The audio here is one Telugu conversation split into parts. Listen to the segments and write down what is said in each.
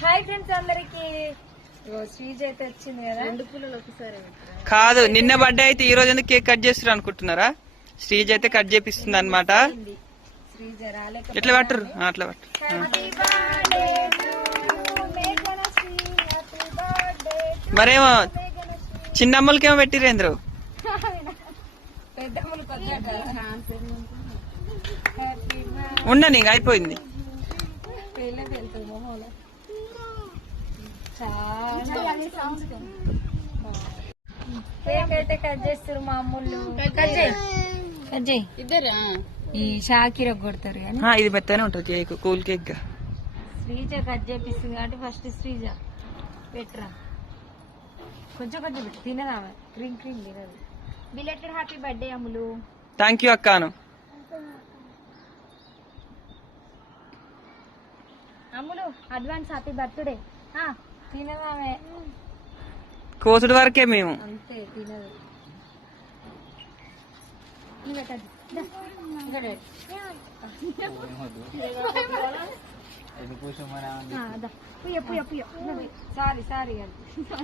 హాయ్ ఫ్రెండ్స్ అందరికి. ఇగో శ్రీజ్ అయితే వచ్చింది కదా? కాదు నిన్న బర్త్డే అయితే ఈ రోజు ఎందుకు కేక్ కట్ చేస్తారు అనుకుంటున్నారా? శ్రీజ్ అయితే కట్ చేపిస్తుంది అనమాట శ్రీజ రాలేక ఎట్లా పట్టరు అట్లా పట్టు ఆ. Happy birthday Meghanasri happy birthday మరేమో చిన్నమ్మలకేమో పెట్టిరేంద్రు ఉండని అయిపోయింది. కేక్ అయితే కట్ చేస్తారు మా అమ్ముళ్ళు కట్ చేయి. ఇద్దరు? ఈ షాకిర కొడతారు కానీ. ఆ, ఇది మెత్తనే ఉంటుంది కేక్ కూల్ కేక్గా శ్రీజ కట్ చేపిస్తుంది కాబట్టి ఫస్ట్ శ్రీజ. పెట్రా కొంచెం కొంచెం పెట్టు. తినదా క్రీమ్ క్రీమ్ తినదు. Belated happy birthday Ammulu. Thank you అక్కాను. Ammulu advance happy birthday. తినదామే కోసుడు వరకే మేము. అంతే తినదు.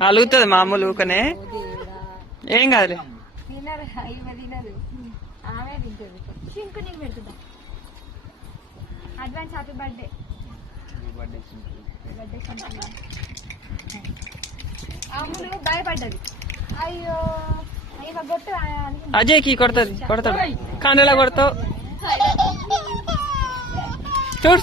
అలుగుతుంది మామూలు ఊకనే. ఏం కాదులే. తినరు ఇవి తినదు. ఆమె తింటుంది. సింకు నీకు పెడుతుందా? Advance happy birthday. Birthday Ammulu భయపడ్డది అయ్యో అజయ్కి కొడతది కొడతాడు. కండలా కొడతావు. చూడు.